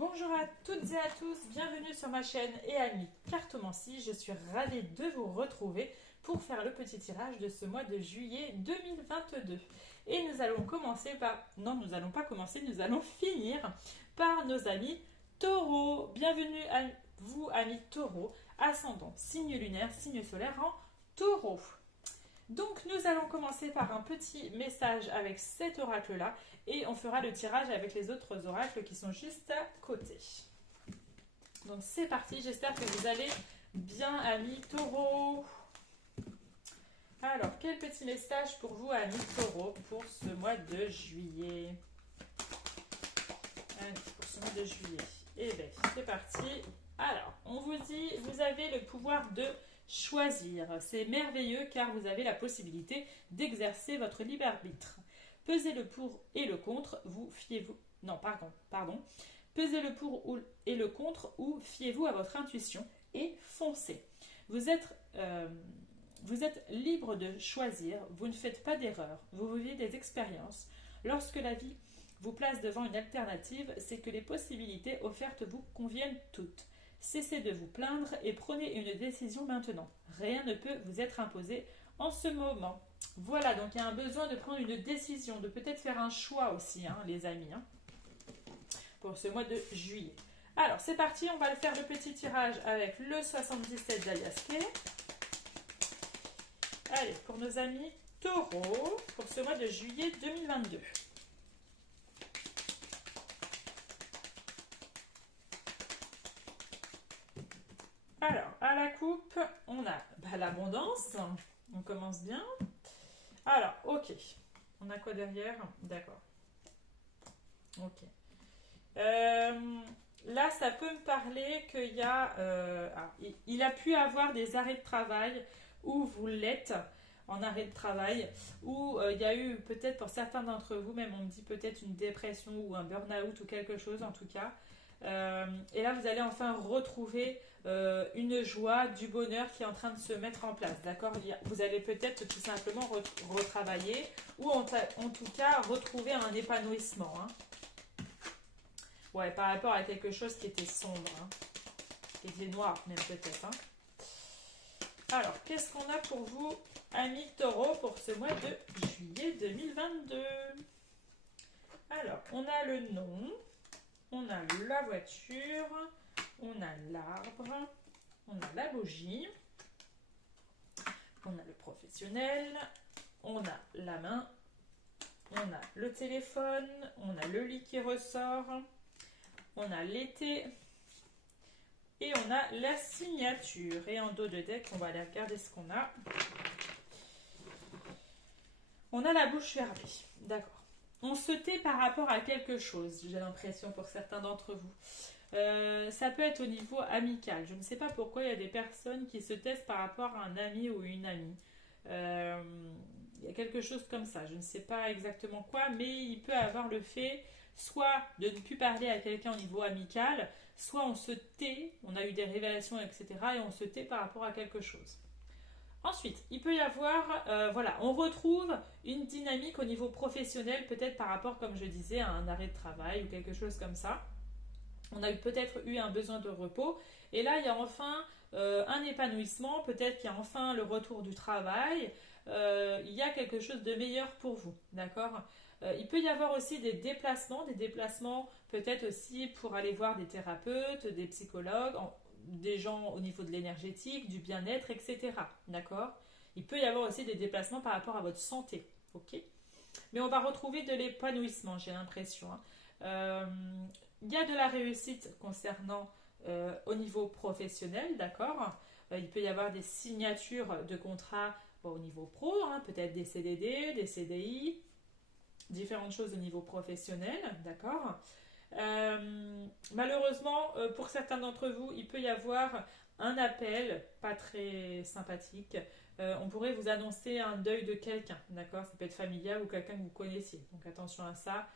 Bonjour à toutes et à tous, bienvenue sur ma chaîne et amis Cartomancie. Je suis ravie de vous retrouver pour faire le petit tirage de ce mois de juillet 2022. Et nous allons commencer par... Non, nous n'allons pas commencer, nous allons finir par nos amis taureaux. Bienvenue à vous amis taureaux, ascendant, signe lunaire, signe solaire en taureau. Donc nous allons commencer par un petit message avec cet oracle-là et on fera le tirage avec les autres oracles qui sont juste à côté. Donc c'est parti, j'espère que vous allez bien amis taureaux. Alors, quel petit message pour vous amis taureaux pour ce mois de juillet? Allez, pour ce mois de juillet. Eh bien, c'est parti. Alors, on vous dit, vous avez le pouvoir de choisir. C'est merveilleux car vous avez la possibilité d'exercer votre libre arbitre. Pesez le pour et le contre, vous fiez-vous... Non, pardon. Pesez le pour et le contre ou fiez-vous à votre intuition et foncez. Vous êtes libre de choisir, vous ne faites pas d'erreur, vous vivez des expériences. Lorsque la vie vous place devant une alternative, c'est que les possibilités offertes vous conviennent toutes. Cessez de vous plaindre et prenez une décision maintenant. Rien ne peut vous être imposé en ce moment. Voilà, donc il y a un besoin de prendre une décision, de peut-être faire un choix aussi, les amis, pour ce mois de juillet. Alors, c'est parti, on va le faire le petit tirage avec le 77 d'Aliasté. Allez, pour nos amis taureaux, pour ce mois de juillet 2022. Alors, à la coupe, on a l'abondance. On commence bien. Alors, ok. On a quoi derrière? D'accord. Ok. Là, ça peut me parler qu'il y a... il a pu avoir des arrêts de travail où vous l'êtes en arrêt de travail, où il y a eu peut-être pour certains d'entre vous, même on me dit peut-être une dépression ou un burn-out ou quelque chose en tout cas. Et là, vous allez enfin retrouver une joie, du bonheur qui est en train de se mettre en place. D'accord? Vous allez peut-être tout simplement retravailler ou en tout cas retrouver un épanouissement. Ouais, par rapport à quelque chose qui était sombre, qui était noir même peut-être. Alors, qu'est-ce qu'on a pour vous, amis taureaux, pour ce mois de juillet 2022? Alors, on a le nom. On a la voiture, on a l'arbre, on a la bougie, on a le professionnel, on a la main, on a le téléphone, on a le lit qui ressort, on a l'été et on a la signature. Et en dos de deck, on va aller regarder ce qu'on a. On a la bouche fermée, d'accord. On se tait par rapport à quelque chose, j'ai l'impression pour certains d'entre vous. Ça peut être au niveau amical. Je ne sais pas pourquoi il y a des personnes qui se taisent par rapport à un ami ou une amie. Il y a quelque chose comme ça. Je ne sais pas exactement quoi, mais il peut avoir le fait soit de ne plus parler à quelqu'un au niveau amical, soit on se tait, on a eu des révélations, etc. et on se tait par rapport à quelque chose. Ensuite, il peut y avoir, on retrouve une dynamique au niveau professionnel, peut-être par rapport, comme je disais, à un arrêt de travail ou quelque chose comme ça. On a peut-être eu un besoin de repos. Et là, il y a enfin un épanouissement, peut-être qu'il y a enfin le retour du travail. Il y a quelque chose de meilleur pour vous, d'accord? Il peut y avoir aussi des déplacements peut-être aussi pour aller voir des thérapeutes, des psychologues, des gens au niveau de l'énergétique, du bien-être, etc. D'accord? Il peut y avoir aussi des déplacements par rapport à votre santé. Ok? Mais on va retrouver de l'épanouissement, j'ai l'impression. Il y a de la réussite concernant au niveau professionnel, d'accord? Il peut y avoir des signatures de contrats au niveau pro, peut-être des CDD, des CDI, différentes choses au niveau professionnel, d'accord? Malheureusement, pour certains d'entre vous, il peut y avoir un appel pas très sympathique. On pourrait vous annoncer un deuil de quelqu'un, d'accord? Ça peut être familial ou quelqu'un que vous connaissiez. Donc attention à ça.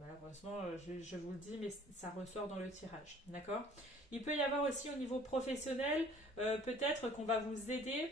Malheureusement, je vous le dis, mais ça ressort dans le tirage, d'accord? Il peut y avoir aussi au niveau professionnel, peut-être qu'on va vous aider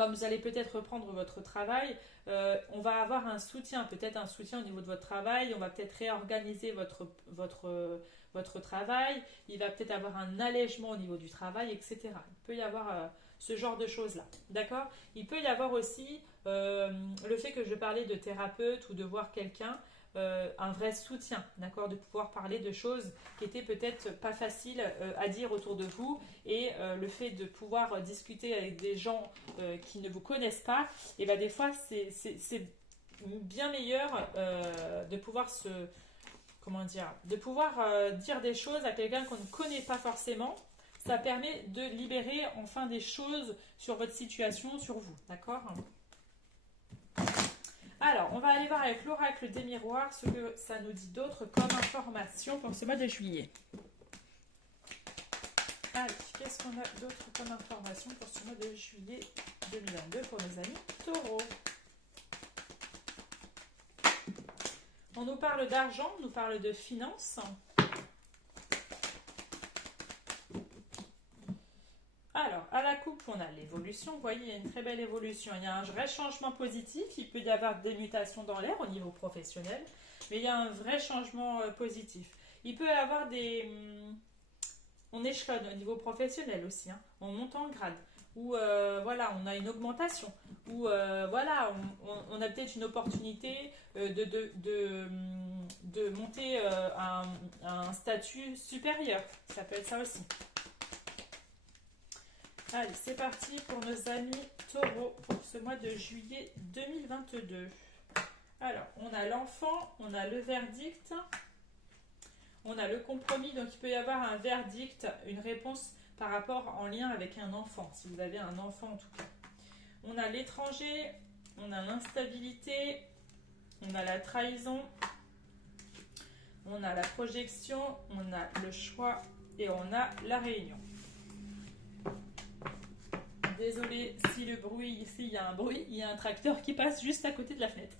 comme vous allez peut-être reprendre votre travail, on va avoir un soutien, peut-être un soutien au niveau de votre travail, on va peut-être réorganiser votre travail, il va peut-être avoir un allègement au niveau du travail, etc. Il peut y avoir ce genre de choses-là, d'accord? Il peut y avoir aussi le fait que je parlais de thérapeute ou de voir quelqu'un, un vrai soutien, d'accord? De pouvoir parler de choses qui étaient peut-être pas faciles à dire autour de vous et le fait de pouvoir discuter avec des gens qui ne vous connaissent pas, et ben des fois c'est bien meilleur de pouvoir comment dire, de pouvoir dire des choses à quelqu'un qu'on ne connaît pas forcément. Ça permet de libérer enfin des choses sur votre situation, sur vous, d'accord? Alors, on va aller voir avec l'oracle des miroirs ce que ça nous dit d'autre comme information pour ce mois de juillet. Allez, qu'est-ce qu'on a d'autre comme information pour ce mois de juillet 2022 pour nos amis taureaux? On nous parle d'argent, on nous parle de finances. Alors, à la coupe, on a l'évolution. Vous voyez, il y a une très belle évolution. Il y a un vrai changement positif. Il peut y avoir des mutations dans l'air au niveau professionnel, mais il y a un vrai changement positif. Il peut y avoir des... on échelonne au niveau professionnel aussi. Hein. On monte en grade. Ou voilà, on a une augmentation. Ou voilà, on a peut-être une opportunité de monter à un statut supérieur. Ça peut être ça aussi. Allez, c'est parti pour nos amis taureaux pour ce mois de juillet 2022. Alors, on a l'enfant, on a le verdict, on a le compromis. Donc, il peut y avoir un verdict, une réponse par rapport en lien avec un enfant, si vous avez un enfant en tout cas. On a l'étranger, on a l'instabilité, on a la trahison, on a la projection, on a le choix et on a la réunion. Désolée si le bruit, ici il y a un bruit, il y a un tracteur qui passe juste à côté de la fenêtre.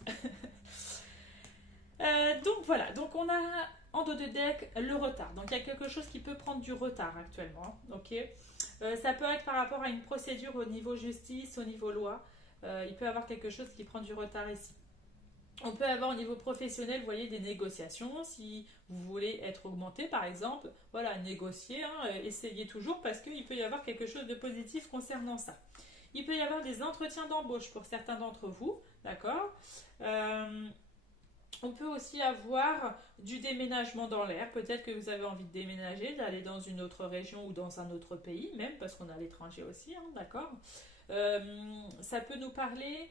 Donc voilà, donc on a en dos de deck le retard. Donc il y a quelque chose qui peut prendre du retard actuellement. Ok, ça peut être par rapport à une procédure au niveau justice, au niveau loi. Il peut y avoir quelque chose qui prend du retard ici. On peut avoir au niveau professionnel, vous voyez, des négociations. Si vous voulez être augmenté, par exemple, voilà, négocier, hein, essayez toujours parce qu'il peut y avoir quelque chose de positif concernant ça. Il peut y avoir des entretiens d'embauche pour certains d'entre vous, d'accord? On peut aussi avoir du déménagement dans l'air. Peut-être que vous avez envie de déménager, d'aller dans une autre région ou dans un autre pays, même parce qu'on a l'étranger aussi, hein, d'accord? Ça peut nous parler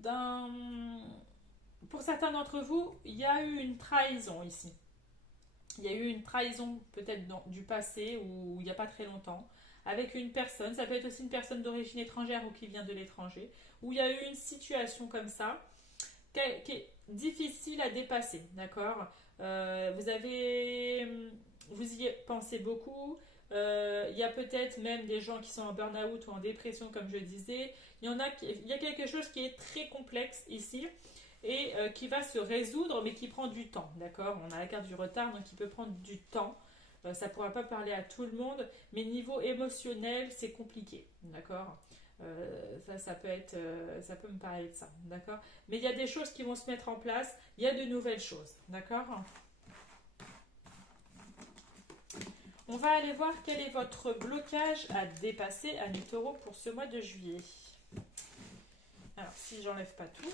d'un... Pour certains d'entre vous, il y a eu une trahison ici. Il y a eu une trahison peut-être du passé ou il n'y a pas très longtemps avec une personne. Ça peut être aussi une personne d'origine étrangère ou qui vient de l'étranger. Où il y a eu une situation comme ça qui est difficile à dépasser. D'accord, vous y pensez beaucoup. Il y a peut-être même des gens qui sont en burn-out ou en dépression, comme je disais. Il y a quelque chose qui est très complexe ici et qui va se résoudre, mais qui prend du temps. D'accord, on a la carte du retard, donc il peut prendre du temps. Ça ne pourra pas parler à tout le monde, mais niveau émotionnel, c'est compliqué. D'accord, ça peut me parler de ça. D'accord, mais il y a des choses qui vont se mettre en place. Il y a de nouvelles choses. D'accord. On va aller voir quel est votre blocage à dépasser, amis taureaux, pour ce mois de juillet. Alors, si j'enlève pas tout.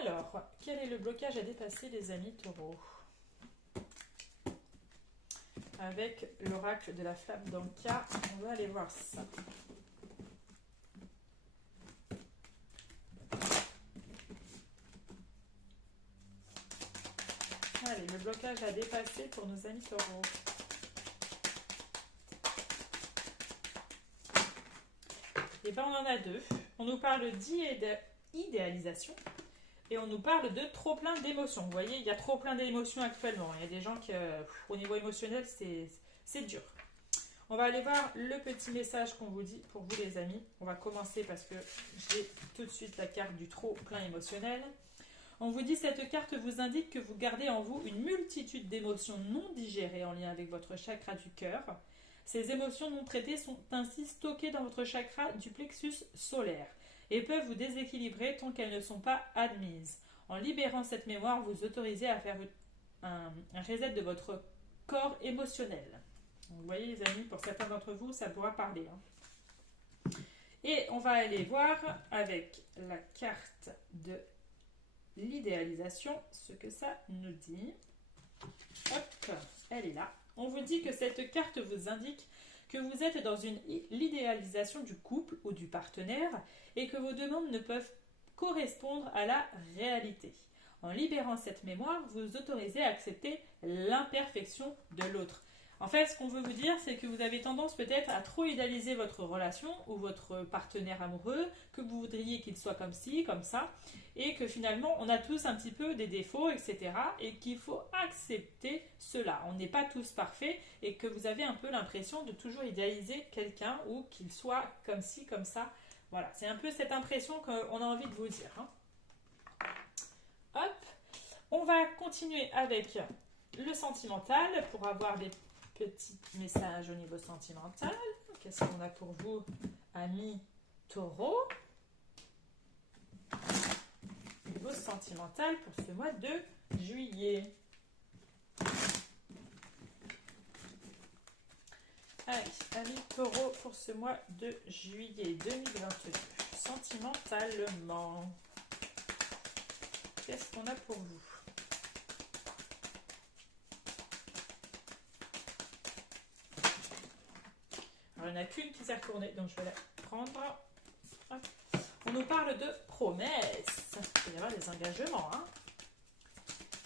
Alors, quel est le blocage à dépasser, les amis taureaux? Avec l'oracle de la flamme d'Anka, on va aller voir ça. Allez, le blocage à dépasser pour nos amis taureaux. Et bien, on en a deux. On nous parle d'idéalisation et on nous parle de trop plein d'émotions. Vous voyez, il y a trop plein d'émotions actuellement. Il y a des gens qui, au niveau émotionnel, c'est dur. On va aller voir le petit message qu'on vous dit pour vous, les amis. On va commencer parce que j'ai tout de suite la carte du trop plein émotionnel. On vous dit, cette carte vous indique que vous gardez en vous une multitude d'émotions non digérées en lien avec votre chakra du cœur. Ces émotions non traitées sont ainsi stockées dans votre chakra du plexus solaire et peuvent vous déséquilibrer tant qu'elles ne sont pas admises. En libérant cette mémoire, vous autorisez à faire un reset de votre corps émotionnel. Donc, vous voyez les amis, pour certains d'entre vous, ça pourra parler. Et on va aller voir avec la carte de l'idéalisation ce que ça nous dit. Hop, elle est là. On vous dit que cette carte vous indique que vous êtes dans l'idéalisation du couple ou du partenaire et que vos demandes ne peuvent correspondre à la réalité. En libérant cette mémoire, vous autorisez à accepter l'imperfection de l'autre. En fait, ce qu'on veut vous dire, c'est que vous avez tendance peut-être à trop idéaliser votre relation ou votre partenaire amoureux, que vous voudriez qu'il soit comme ci, comme ça, et que finalement, on a tous un petit peu des défauts, etc. et qu'il faut accepter cela. On n'est pas tous parfaits et que vous avez un peu l'impression de toujours idéaliser quelqu'un ou qu'il soit comme ci, comme ça. Voilà, c'est un peu cette impression qu'on a envie de vous dire. Hop, on va continuer avec le sentimental pour avoir des petits messages au niveau sentimental. Qu'est-ce qu'on a pour vous, amis taureaux? Niveau sentimental pour ce mois de juillet. Allez, amis taureaux pour ce mois de juillet 2022. Sentimentalement. Qu'est-ce qu'on a pour vous? Alors, il n'y en a qu'une qui s'est retournée, donc je vais la prendre. Hop. On nous parle de promesses. Il peut y avoir des engagements.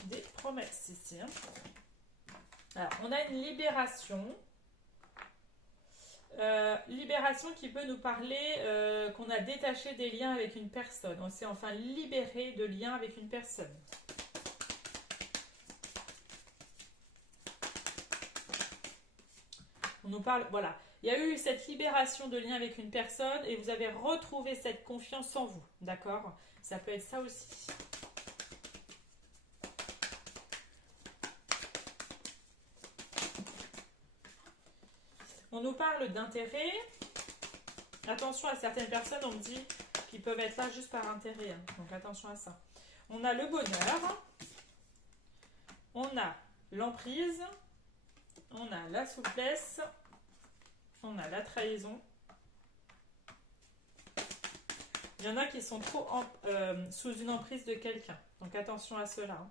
Des promesses ici. Alors, on a une libération. Libération qui peut nous parler qu'on a détaché des liens avec une personne. On s'est enfin libéré de liens avec une personne. On nous parle, voilà. Il y a eu cette libération de lien avec une personne et vous avez retrouvé cette confiance en vous. D'accord? Ça peut être ça aussi. On nous parle d'intérêt. Attention à certaines personnes, on me dit qu'ils peuvent être là juste par intérêt. Donc attention à ça. On a le bonheur. On a l'emprise. On a la souplesse. On a la trahison. Il y en a qui sont trop sous une emprise de quelqu'un. Donc attention à cela.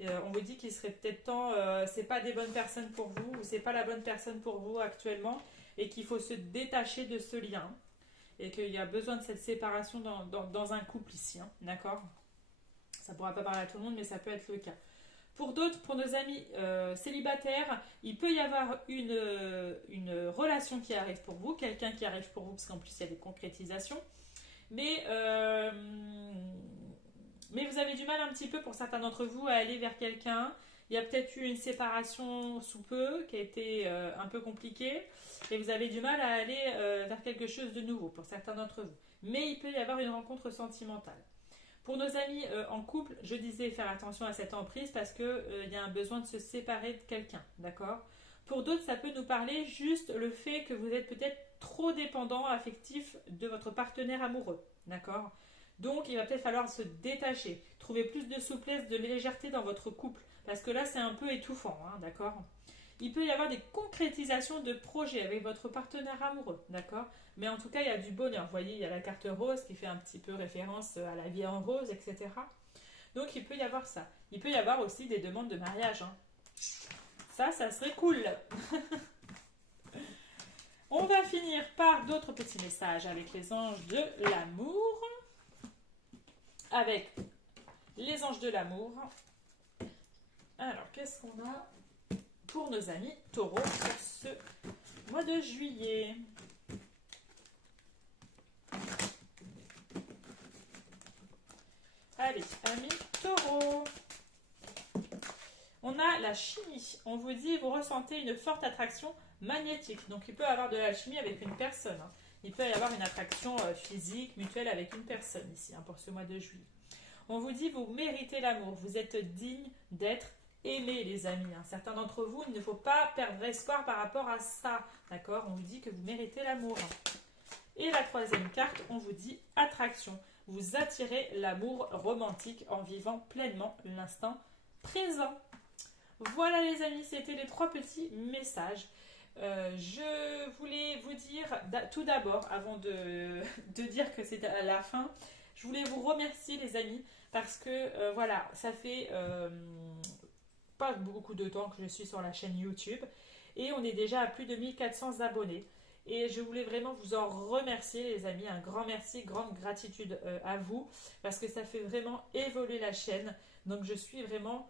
Et, on vous dit qu'il serait peut-être temps, c'est pas des bonnes personnes pour vous, ou c'est pas la bonne personne pour vous actuellement, et qu'il faut se détacher de ce lien. Et qu'il y a besoin de cette séparation dans un couple ici. D'accord? Ça ne pourra pas parler à tout le monde, mais ça peut être le cas. Pour d'autres, pour nos amis célibataires, il peut y avoir une relation qui arrive pour vous, quelqu'un qui arrive pour vous, parce qu'en plus il y a des concrétisations. Mais vous avez du mal un petit peu pour certains d'entre vous à aller vers quelqu'un. Il y a peut-être eu une séparation sous peu qui a été un peu compliquée et vous avez du mal à aller vers quelque chose de nouveau pour certains d'entre vous. Mais il peut y avoir une rencontre sentimentale. Pour nos amis en couple, je disais faire attention à cette emprise parce qu'il y a un besoin de se séparer de quelqu'un, d'accord? Pour d'autres, ça peut nous parler juste le fait que vous êtes peut-être trop dépendant affectif de votre partenaire amoureux, d'accord? Donc, il va peut-être falloir se détacher, trouver plus de souplesse, de légèreté dans votre couple, parce que là, c'est un peu étouffant, d'accord? Il peut y avoir des concrétisations de projets avec votre partenaire amoureux, d'accord? Mais en tout cas, il y a du bonheur. Vous voyez, il y a la carte rose qui fait un petit peu référence à la vie en rose, etc. Donc, il peut y avoir ça. Il peut y avoir aussi des demandes de mariage. Ça serait cool. On va finir par d'autres petits messages avec les anges de l'amour. Avec les anges de l'amour. Alors, qu'est-ce qu'on a pour nos amis taureaux pour ce mois de juillet? Allez, amis taureaux. On a la chimie. On vous dit, vous ressentez une forte attraction magnétique. Donc, il peut y avoir de la chimie avec une personne. Il peut y avoir une attraction physique, mutuelle avec une personne ici, pour ce mois de juillet. On vous dit, vous méritez l'amour. Vous êtes digne d'être aimer, les amis. Hein. Certains d'entre vous, il ne faut pas perdre espoir par rapport à ça. D'accord? On vous dit que vous méritez l'amour. Et la troisième carte, on vous dit attraction. Vous attirez l'amour romantique en vivant pleinement l'instant présent. Voilà les amis, c'était les 3 petits messages. Je voulais vous dire tout d'abord, avant de dire que c'est à la fin, je voulais vous remercier les amis parce que voilà, ça fait pas beaucoup de temps que je suis sur la chaîne YouTube et on est déjà à plus de 1400 abonnés. Et je voulais vraiment vous en remercier les amis, un grand merci, grande gratitude à vous parce que ça fait vraiment évoluer la chaîne. Donc je suis vraiment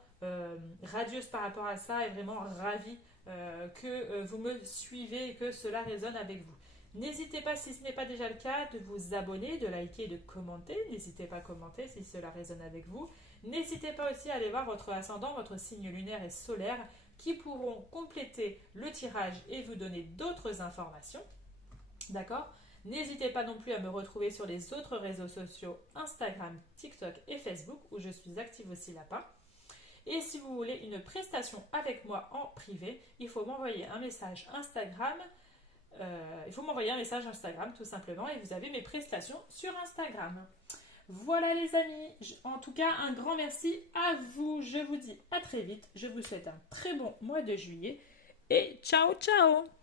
radieuse par rapport à ça et vraiment ravie que vous me suivez et que cela résonne avec vous. N'hésitez pas, si ce n'est pas déjà le cas, de vous abonner, de liker et de commenter. N'hésitez pas à commenter si cela résonne avec vous. N'hésitez pas aussi à aller voir votre ascendant, votre signe lunaire et solaire qui pourront compléter le tirage et vous donner d'autres informations. D'accord? N'hésitez pas non plus à me retrouver sur les autres réseaux sociaux Instagram, TikTok et Facebook où je suis active aussi là-bas. Et si vous voulez une prestation avec moi en privé, il faut m'envoyer un message Instagram. Tout simplement et vous avez mes prestations sur Instagram. Voilà les amis, en tout cas un grand merci à vous. Je vous dis à très vite, je vous souhaite un très bon mois de juillet et ciao ciao.